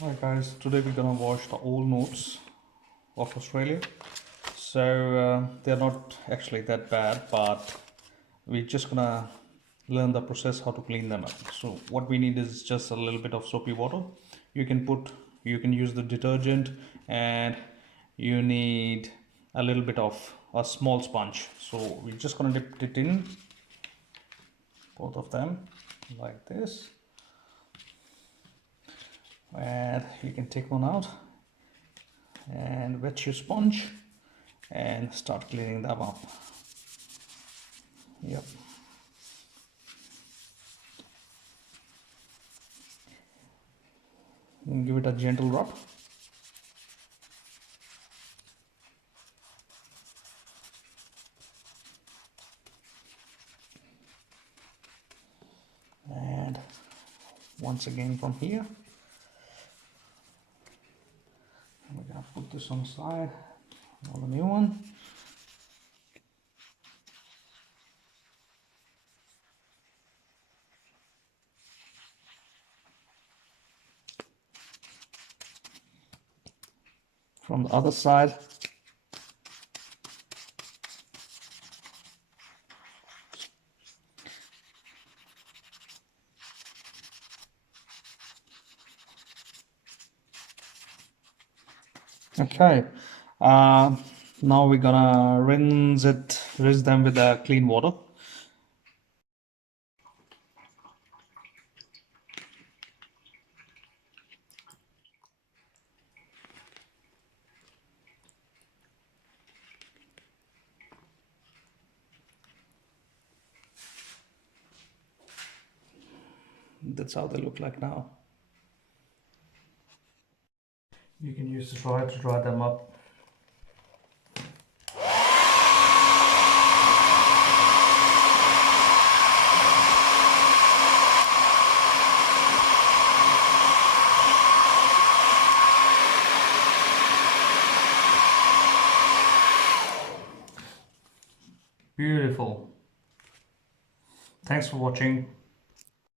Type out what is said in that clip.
Hi guys, today we're gonna watch the old notes of Australia. So they're not actually that bad, but we're just gonna learn the process how to clean them up. So what we need is just a little bit of soapy water. You can use the detergent, and you need a little bit of a small sponge. So we're just gonna dip it in both of them like this, and you can take one out and wet your sponge and start cleaning them up. Yep. And give it a gentle rub. And once again from here. We're gonna put this on the side. On the new one. From the other side. Okay. Now we're gonna rinse them with clean water. That's how they look like now. You can use the dryer to dry them up. Beautiful. Thanks for watching.